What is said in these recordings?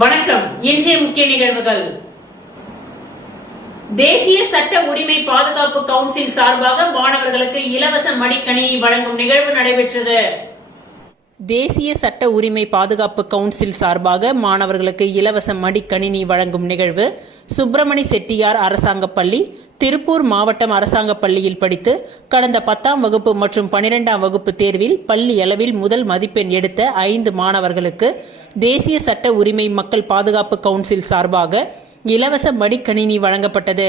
வணக்கம். இன்றைய முக்கிய நிகழ்வுகள். தேசிய சட்ட உரிமை பாதுகாப்பு கவுன்சில் சார்பாக மாணவர்களுக்கு இலவச மடிக்கணினி வழங்கும் நிகழ்வு நடைபெற்றது. தேசிய சட்ட உரிமை பாதுகாப்பு கவுன்சில் சார்பாக மாணவர்களுக்கு இலவச மடிக்கணினி வழங்கும் நிகழ்வு சுப்பிரமணி செட்டியார் அரசாங்க பள்ளி, திருப்பூர் மாவட்டம் அரசாங்க பள்ளியில் படித்து கடந்த 10ஆம் வகுப்பு மற்றும் 12ஆம் வகுப்பு தேர்வில் பள்ளி அளவில் முதல் மதிப்பெண் எடுத்த 5 மாணவர்களுக்கு தேசிய சட்ட உரிமை மக்கள் பாதுகாப்பு கவுன்சில் சார்பாக இலவச மடிக்கணினி வழங்கப்பட்டது.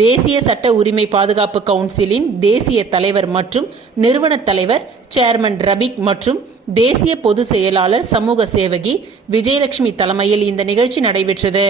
தேசிய சட்ட உரிமை பாதுகாப்பு கவுன்சிலின் தேசிய தலைவர் மற்றும் நிறுவன தலைவர் சேர்மன் ரபிக் மற்றும் தேசிய பொதுச் செயலாளர் சமூக சேவகி விஜயலட்சுமி தலைமையில் இந்த நிகழ்ச்சி நடைபெற்றது.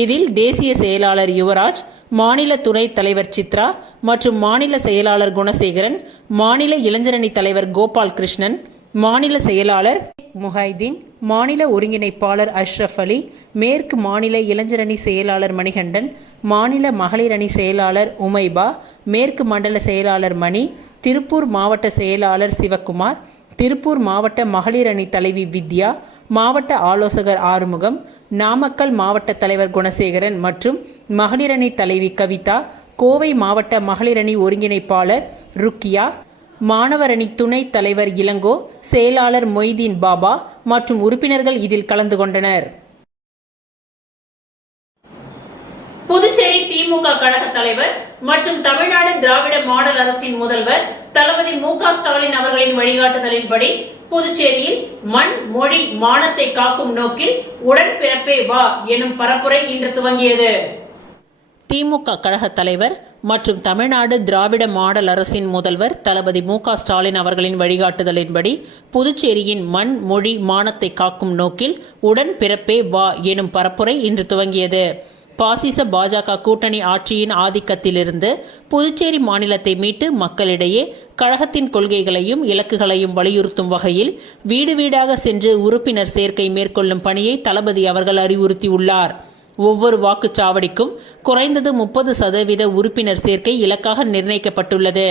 இதில் தேசிய செயலாளர் யுவராஜ், மாநில துணைத் தலைவர் சித்ரா மற்றும் மாநில செயலாளர் குணசேகரன், மாநில இளைஞரணி தலைவர் கோபால் கிருஷ்ணன், மாநில செயலாளர் முஹைதீன், மாநில ஒருங்கிணைப்பாளர் அஷ்ரஃப் அலி, மேற்கு மாநில இளைஞரணி செயலாளர் மணிகண்டன், மாநில மகளிர் அணி செயலாளர் உமைபா, மேற்கு மண்டல செயலாளர் மணி, திருப்பூர் மாவட்ட செயலாளர் சிவக்குமார், திருப்பூர் மாவட்ட மகளிர் அணி தலைவி வித்யா, மாவட்ட ஆலோசகர் ஆறுமுகம், நாமக்கல் மாவட்ட தலைவர் குணசேகரன் மற்றும் மகளிர் அணி தலைவி கவிதா, கோவை மாவட்ட மகளிர் அணி ஒருங்கிணைப்பாளர் ருக்கியா, மாணவர் அணி துணைத் தலைவர் இளங்கோ, செயலாளர் மொய்தீன் பாபா மற்றும் உறுப்பினர்கள் இதில் கலந்து கொண்டனர். புதுச்சேரி திமுக கழக தலைவர் மற்றும் தமிழ்நாடு திராவிட மாடல் அரசின் முதல்வர் தளபதி மு.க. ஸ்டாலின் அவர்களின் வழிகாட்டுதலின்படி புதுச்சேரியில் மண், மொழி, மானத்தை காக்கும் நோக்கில் உடன்பிறப்பே வா எனும் பரப்புரை இன்று துவங்கியது. திமுக கழக தலைவர் மற்றும் தமிழ்நாடு திராவிட மாடல் அரசின் முதல்வர் தளபதி மு.க. ஸ்டாலின் அவர்களின் வழிகாட்டுதலின்படி புதுச்சேரியின் மண், மொழி, மானத்தை காக்கும் நோக்கில் உடன்பிறப்பே வா எனும் பரப்புரை இன்று துவங்கியது. பாசிச பாஜக கூட்டணி ஆட்சியின் ஆதிக்கத்திலிருந்து புதுச்சேரி மாநிலத்தை மீட்டு மக்களிடையே கழகத்தின் கொள்கைகளையும் இலக்குகளையும் வலியுறுத்தும் வகையில் வீடு வீடாக சென்று உறுப்பினர் சேர்க்கை மேற்கொள்ளும் பணியை தளபதி அவர்கள் அறிவுறுத்தியுள்ளார். ஒவ்வொரு வாக்குச்சாவடிக்கும் குறைந்தது 30% உறுப்பினர் சேர்க்கை இலக்காக நிர்ணயிக்கப்பட்டுள்ளது.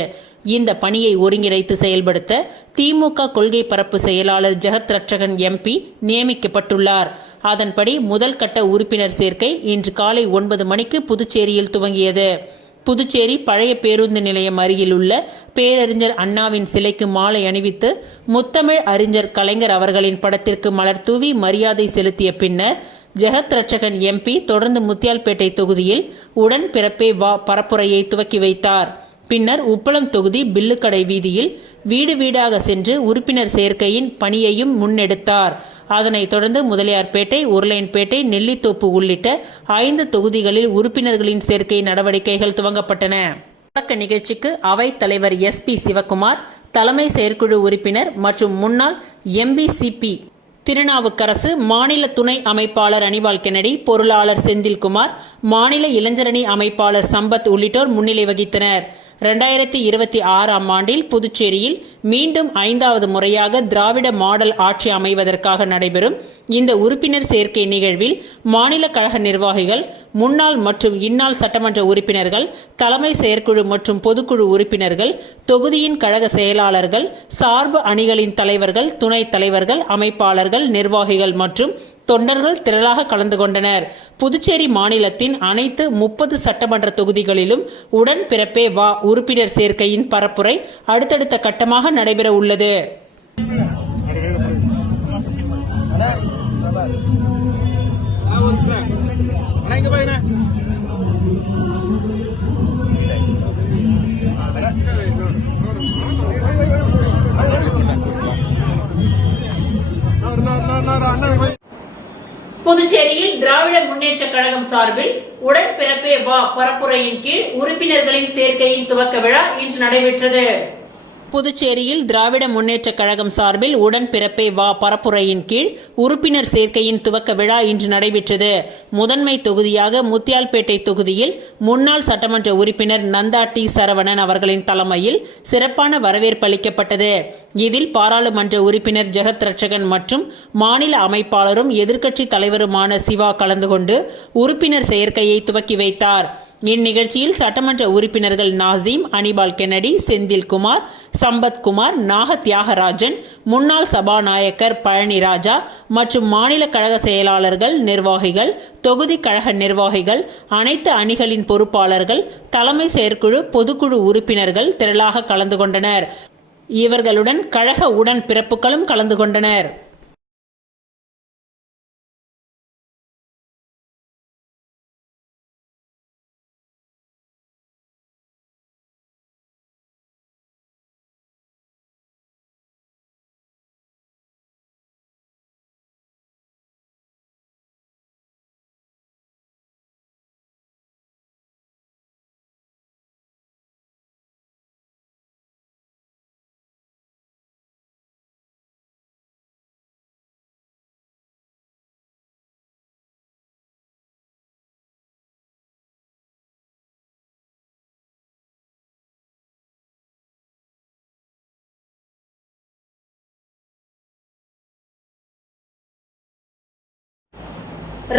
இந்த பணியை ஒருங்கிணைத்து செயல்படுத்த திமுக கொள்கை பரப்பு செயலாளர் ஜெகத் ரட்சகன் MP நியமிக்கப்பட்டுள்ளார். அதன்படி முதல் கட்ட உறுப்பினர் சேர்க்கை இன்று காலை 9 மணிக்கு புதுச்சேரியில் துவங்கியது. புதுச்சேரி பழைய பேருந்து நிலையம் அருகில் உள்ள பேரறிஞர் அண்ணாவின் சிலைக்கு மாலை அணிவித்து முத்தமிழ் அறிஞர் கலைஞர் அவர்களின் படத்திற்கு மலர் தூவி மரியாதை செலுத்திய பின்னர் ஜெகத் ரட்சகன் MP தொடர்ந்து முத்தியால்பேட்டை தொகுதியில் உடன் பிறப்பே வா பரப்புரையை துவக்கி வைத்தார். பின்னர் உப்பளம் தொகுதி பில்லுக்கடை வீதியில் வீடு வீடாக சென்று உறுப்பினர் சேர்க்கையின் பணியையும் முன்னெடுத்தார். அதனைத் தொடர்ந்து முதலியார்பேட்டை, உருளையன்பேட்டை, நெல்லித்தோப்பு உள்ளிட்ட 5 தொகுதிகளில் உறுப்பினர்களின் சேர்க்கை நடவடிக்கைகள் துவங்கப்பட்டன. தொடக்க நிகழ்ச்சிக்கு அவைத் தலைவர் SP சிவக்குமார், தலைமை செயற்குழு உறுப்பினர் மற்றும் முன்னாள் MBCP திருநாவுக்கரசு, மாநில துணை அமைப்பாளர் அனிபால் கென்னடி, பொருளாளர் செந்தில்குமார், மாநில இளைஞரணி அமைப்பாளர் சம்பத் உள்ளிட்டோர் முன்னிலை வகித்தனர். 2026ஆம் ஆண்டில் புதுச்சேரியில் மீண்டும் 5வது முறையாக திராவிட மாடல் ஆட்சி அமைவதற்காக நடைபெறும் இந்த உறுப்பினர் சேர்க்கை நிகழ்வில் மாநில கழக நிர்வாகிகள், முன்னாள் மற்றும் இந்நாள் சட்டமன்ற உறுப்பினர்கள், தலைமை செயற்குழு மற்றும் பொதுக்குழு உறுப்பினர்கள், தொகுதியின் கழக செயலாளர்கள், சார்பு அணிகளின் தலைவர்கள், துணைத் தலைவர்கள், அமைப்பாளர்கள், நிர்வாகிகள் மற்றும் தொண்டர்கள் திரளாக கலந்து கொண்டனர். புதுச்சேரி மாநிலத்தின் அனைத்து 30 சட்டமன்ற தொகுதிகளிலும் உடன் பிறப்பே வா உறுப்பினர் சேர்க்கையின் பரப்புரை அடுத்தடுத்த கட்டமாக நடைபெற உள்ளது. புதுச்சேரியில் திராவிட முன்னேற்ற கழகம் சார்பில் உடன் பிறப்பே வா பரப்புரையின் கீழ் உறுப்பினர்களின் சேர்க்கையின் துவக்க விழா இன்று நடைபெற்றது. புதுச்சேரியில் திராவிட முன்னேற்ற கழகம் சார்பில் உடன் பிறப்பே வா பரப்புரையின் கீழ் உறுப்பினர் சேர்க்கையின் துவக்க விழா இன்று நடைபெற்றது. முதன்மை தொகுதியாக முத்தியால்பேட்டை தொகுதியில் முன்னாள் சட்டமன்ற உறுப்பினர் நந்தா டி. சரவணன் அவர்களின் தலைமையில் சிறப்பான வரவேற்பு அளிக்கப்பட்டது. இதில் பாராளுமன்ற உறுப்பினர் ஜெகத் ரட்சகன் மற்றும் மாநில அமைப்பாளரும் எதிர்க்கட்சி தலைவருமான சிவா கலந்து கொண்டு உறுப்பினர் சேர்க்கையை துவக்கி வைத்தார். இந்நிகழ்ச்சியில் சட்டமன்ற உறுப்பினர்கள் நாசீம், அனிபால் கென்னடி, செந்தில்குமார், சம்பத்குமார், நாக தியாகராஜன், முன்னாள் சபாநாயகர் பழனிராஜா மற்றும் மாநில கழக செயலாளர்கள், நிர்வாகிகள், தொகுதி கழக நிர்வாகிகள், அனைத்து அணிகளின் பொறுப்பாளர்கள், தலைமை செயற்குழு, பொதுக்குழு உறுப்பினர்கள் திரளாக கலந்து கொண்டனர். இவர்களுடன் கழக உடன் பிறப்புகளும் கலந்து கொண்டனர்.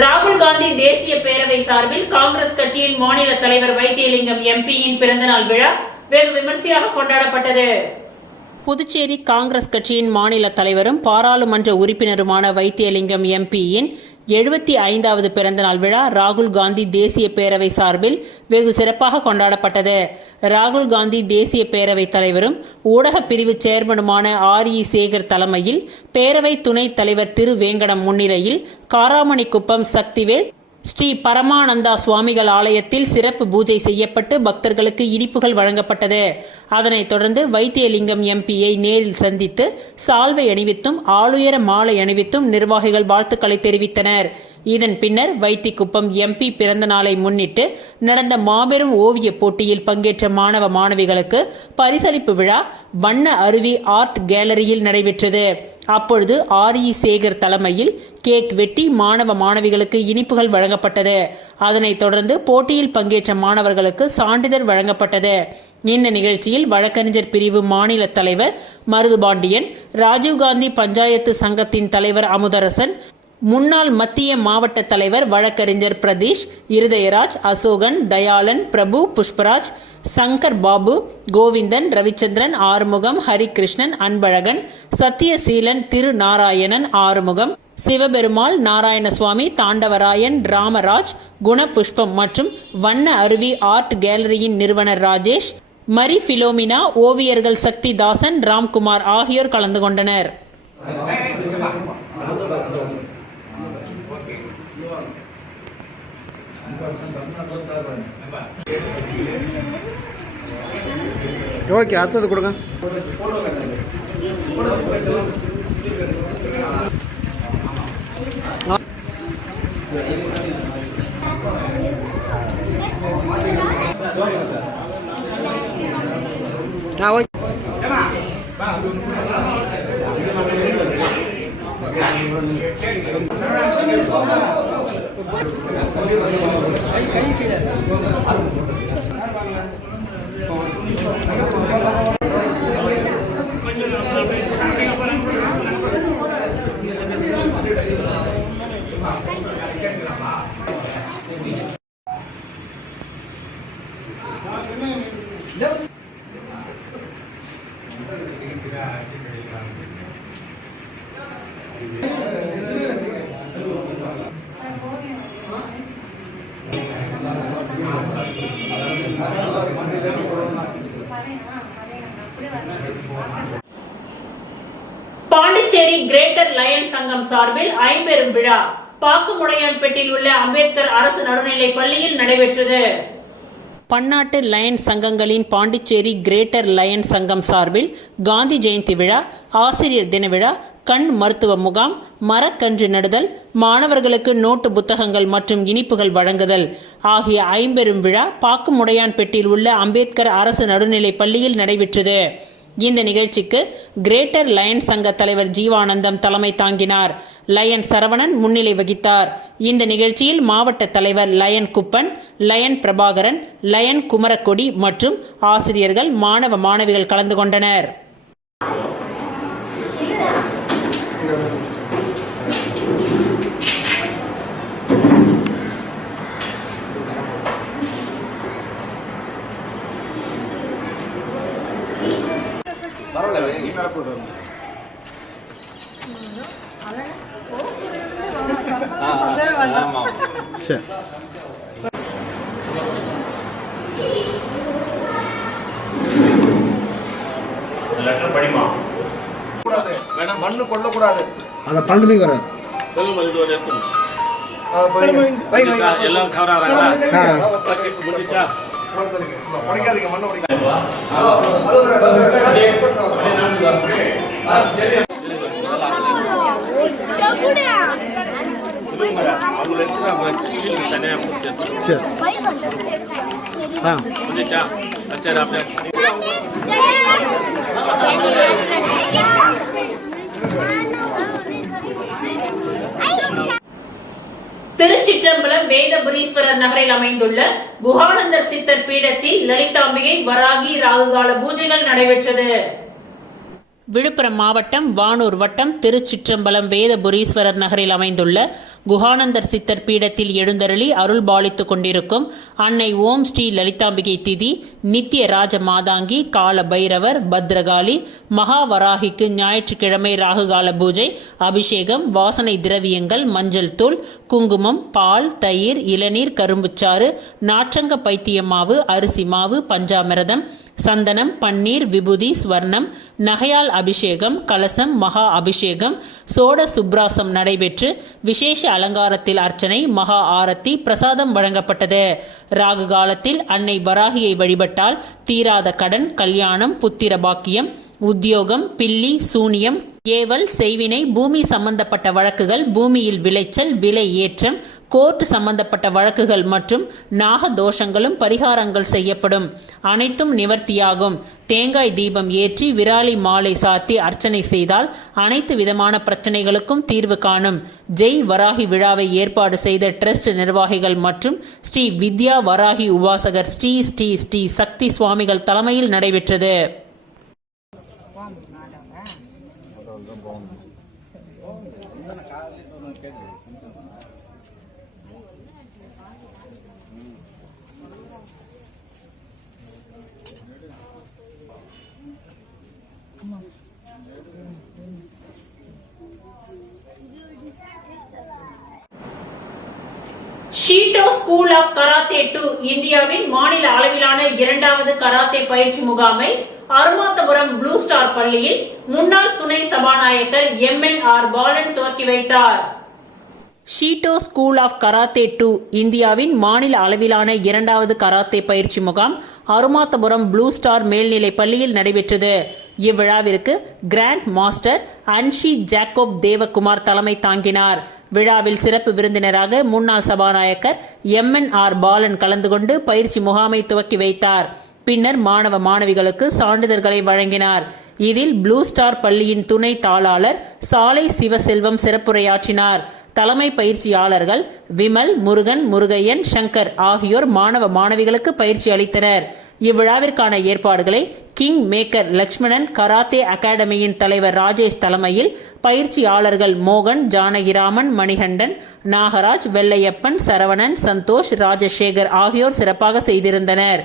ராகுல் காந்தி தேசிய பேரவை சார்பில் காங்கிரஸ் கட்சியின் மாநில தலைவர் வைத்தியலிங்கம் எம்பியின் பிறந்தநாள் விழா வெகு விமர்சையாக கொண்டாடப்பட்டது. புதுச்சேரி காங்கிரஸ் கட்சியின் மாநில தலைவரும் பாராளுமன்ற உறுப்பினருமான வைத்தியலிங்கம் எம்பியின் 75வது பிறந்தநாள் விழா ராகுல் காந்தி தேசிய பேரவை சார்பில் வெகு சிறப்பாக கொண்டாடப்பட்டது. ராகுல் காந்தி தேசிய பேரவை தலைவரும் ஊடக பிரிவு சேர்மனுமான RE சேகர் தலைமையில் பேரவை துணைத் தலைவர் திரு வேங்கடம் முன்னிலையில் காராமணிக்குப்பம் சக்திவேல் ஸ்ரீ பரமானந்தா சுவாமிகள் ஆலயத்தில் சிறப்பு பூஜை செய்யப்பட்டு பக்தர்களுக்கு இனிப்புகள் வழங்கப்பட்டது. அதனைத் தொடர்ந்து வைத்தியலிங்கம் எம்பியை நேரில் சந்தித்து சால்வை அணிவித்தும் ஆளுயர மாலை அணிவித்தும் நிர்வாகிகள் வாழ்த்துக்களை தெரிவித்தனர். இதன் பின்னர் வைத்திக்குப்பம் MP பிறந்த நாளை முன்னிட்டு நடந்த மாபெரும் ஓவிய போட்டியில் பங்கேற்ற மாணவ மாணவிகளுக்கு பரிசளிப்பு விழா வண்ண அருவி ஆர்ட் கேலரியில் நடைபெற்றது. அப்பொழுது RE சேகர் தலைமையில் கேக் வெட்டி மாணவ மாணவிகளுக்கு இனிப்புகள் வழங்கப்பட்டது. அதனைத் தொடர்ந்து போட்டியில் பங்கேற்ற மாணவர்களுக்கு சான்றிதழ் வழங்கப்பட்டது. இந்த நிகழ்ச்சியில் வழக்கறிஞர் பிரிவு மாநில தலைவர் மருதுபாண்டியன், ராஜீவ்காந்தி பஞ்சாயத்து சங்கத்தின் தலைவர் அமுதரசன், முன்னாள் மத்திய மாவட்ட தலைவர் வழக்கறிஞர் பிரதீஷ், இருதயராஜ், அசோகன், தயாளன், பிரபு, புஷ்பராஜ், சங்கர் பாபு, கோவிந்தன், ரவிச்சந்திரன், ஆறுமுகம், ஹரிகிருஷ்ணன், அன்பழகன், சத்தியசீலன், திரு நாராயணன், ஆறுமுகம், சிவபெருமாள், நாராயணசுவாமி, தாண்டவராயன், ராமராஜ், குணபுஷ்பம் மற்றும் வண்ண அருவி ஆர்ட் கேலரியின் நிறுவனர் ராஜேஷ், மரி பிலோமினா, ஓவியர்கள் சக்தி தாசன், ராம்குமார் ஆகியோர் கலந்து கொண்டனர். ஓகே, அடுத்தது கொடுங்க. பாண்டிச்சேரி கிரேட்டர் லயன்ஸ் சங்கம் சார்பில் ஐம்பெரும் விழா பாக்குமுடையான்பேட்டில் உள்ள அம்பேத்கர் அரசு நடுநிலைப் பள்ளியில் நடைபெற்றது. பன்னாட்டு லயன்ஸ் சங்கங்களின் பாண்டிச்சேரி கிரேட்டர் லயன்ஸ் சங்கம் சார்பில் காந்தி ஜெயந்தி விழா, ஆசிரியர் தின விழா, கண் மருத்துவ முகாம், மரக்கன்று நடுதல், மாணவர்களுக்கு நோட்டு புத்தகங்கள் மற்றும் இனிப்புகள் வழங்குதல் ஆகிய ஐம்பெரும் விழா பாக்குமுடையான்பேட்டில் உள்ள அம்பேத்கர் அரசு நடுநிலைப் பள்ளியில் நடைபெற்றது. இந்த நிகழ்ச்சிக்கு கிரேட்டர் லயன்ஸ் சங்க தலைவர் ஜீவானந்தம் தலைமை தாங்கினார். லயன் சரவணன் முன்னிலை வகித்தார். இந்த நிகழ்ச்சியில் மாவட்ட தலைவர் lion Kuppan, lion Prabhakaran, lion Kumarakodi மற்றும் ஆசிரியர்கள், மாணவ மாணவிகள் கலந்து கொண்டனர். சரி. லெட்டர் படிமா கூடாது மண்ணு கொள்ளக்கூடாது. அதை பண்ணுறீங்க வர சொல்லுங்க இது ஒரு எடுத்து எல்லாம் கவர் ஆகிறாங்களா முடிச்சா உடைக்காதீங்க மண்ணு உடைக்காதீங்க. அவங்க எடுத்து ஷீலுக்கு தனியாக கொடுத்து சரி. ஆ முடிச்சா சரி அப்படியே திருச்சிற்றம்பலம் வேதபுரீஸ்வரர் நகரில் அமைந்துள்ள குஹானந்தர் சித்தர் பீடத்தில் லலிதாம்பிகை வராகி ராகுகால பூஜைகள் நடைபெற்றது. விழுப்புரம் மாவட்டம் வானூர் வட்டம் திருச்சிற்றம்பலம் வேதபுரீஸ்வரர் நகரில் அமைந்துள்ள குஹானந்தர் சித்தர் பீடத்தில் எழுந்தருளி அருள் பாலித்துக் கொண்டிருக்கும் அன்னை ஓம் ஸ்ரீ லலிதாம்பிகை திதி, நித்திய ராஜ மாதாங்கி, கால பைரவர், பத்ரகாளி, மகாவராகிக்கு ஞாயிற்றுக்கிழமை ராகுகால பூஜை, அபிஷேகம், வாசனை திரவியங்கள், மஞ்சள் தூள், குங்குமம், பால், தயிர், இளநீர், கரும்புச்சாறு, நாற்றங்க பைத்தியம் மாவு, அரிசி மாவு, பஞ்சாமிரதம், சந்தனம், பன்னீர், விபூதி, ஸ்வர்ணம், நகையால் அபிஷேகம், கலசம், மகா அபிஷேகம், சோட சுப்ராசம் நடைபெற்று விசேஷ அலங்காரத்தில் அர்ச்சனை, மகா ஆரத்தி, பிரசாதம் வழங்கப்பட்டது. ராகு காலத்தில் அன்னை வராகியை வழிபட்டால் தீராத கடன், கல்யாணம், புத்திர பாக்கியம், உத்தியோகம், பில்லி, சூனியம், ஏவல், செய்வினை, பூமி சம்பந்தப்பட்ட வழக்குகள், பூமியில் விளைச்சல், விலை ஏற்றம், கோர்ட் சம்பந்தப்பட்ட வழக்குகள் மற்றும் நாக தோஷங்களும் பரிகாரங்கள் செய்யப்படும். அனைத்தும் நிவர்த்தியாகும். தேங்காய் தீபம் ஏற்றி விராலி மாலை சாத்தி அர்ச்சனை செய்தால் அனைத்து விதமான பிரச்சனைகளுக்கும் தீர்வு காணும். ஜெய் வராகி விழாவை ஏற்பாடு செய்த ட்ரஸ்ட் நிர்வாகிகள் மற்றும் ஸ்ரீ வித்யா வராகி உபாசகர் ஸ்ரீ ஸ்ரீ ஸ்ரீ சக்தி சுவாமிகள் தலைமையில் நடைபெற்றது. ஷீட்டோ ஸ்கூல் ஆஃப் கராத்தே 2 இந்தியாவின் மாநில அளவிலான 2வது கராத்தே பயிற்சி முகாமை அருமாத்தபுரம் ப்ளூ ஸ்டார் பள்ளியில் முன்னாள் துணை சபாநாயகர் MNR பாலன் துவக்கி வைத்தார். ஷீட்டோ ஸ்கூல் ஆஃப் கராத்தே 2 இந்தியாவின் மாநில அளவிலான 2வது கராத்தே பயிற்சி முகாம் அருமாத்தபுரம் ப்ளூ ஸ்டார் மேல்நிலை பள்ளியில் நடைபெற்றது. இவ்விழாவிற்கு grand master Anshi Jacob Devakumar தலைமை தாங்கினார். விழாவில் சிறப்பு விருந்தினராக முன்னாள் சபாநாயகர் MNR பாலன் கலந்து கொண்டு பயிற்சி முகாமை துவக்கி வைத்தார். பின்னர் மாணவ மாணவிகளுக்கு சான்றிதழ்களை வழங்கினார். இதில் ப்ளூ ஸ்டார் பள்ளியின் துணை தாளாளர் சாலை சிவசெல்வம் சிறப்புரையாற்றினார். தலைமை பயிற்சியாளர்கள் விமல், முருகன், முருகையன், சங்கர் ஆகியோர் மாணவ மாணவிகளுக்கு பயிற்சி அளித்தனர். இவ்விழாவிற்கான ஏற்பாடுகளை கிங் மேக்கர் லட்சுமணன் கராத்தே அகாடமியின் தலைவர் ராஜேஷ் தலைமையில் பயிற்சியாளர்கள் மோகன், ஜானகிராமன், மணிகண்டன், நாகராஜ், வெள்ளையப்பன், சரவணன், சந்தோஷ், ராஜசேகர் ஆகியோர் சிறப்பாக செய்திருந்தனர்.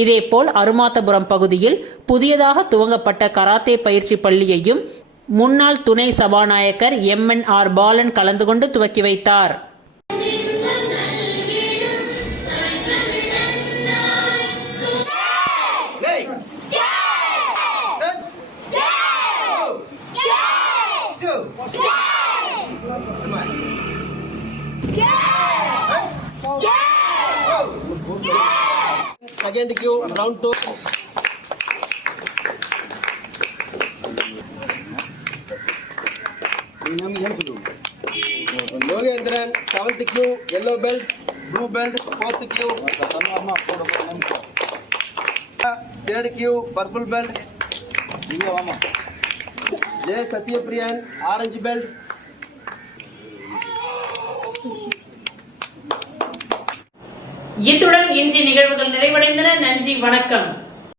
இதேபோல் அருமாத்தபுரம் பகுதியில் புதியதாக துவங்கப்பட்ட கராத்தே பயிற்சி பள்ளியையும் முன்னாள் துணை சபாநாயகர் MNR பாலன் கலந்து கொண்டு துவக்கி வைத்தார். Second cue, round 2. Yogendran, 7th cue, yellow belt, blue belt, 4th cue, 3rd cue, purple belt, J. Satyapriyan, orange belt. இத்துடன் இன்றைய நிகழ்வுகள் நிறைவடைந்தன. நன்றி, வணக்கம்.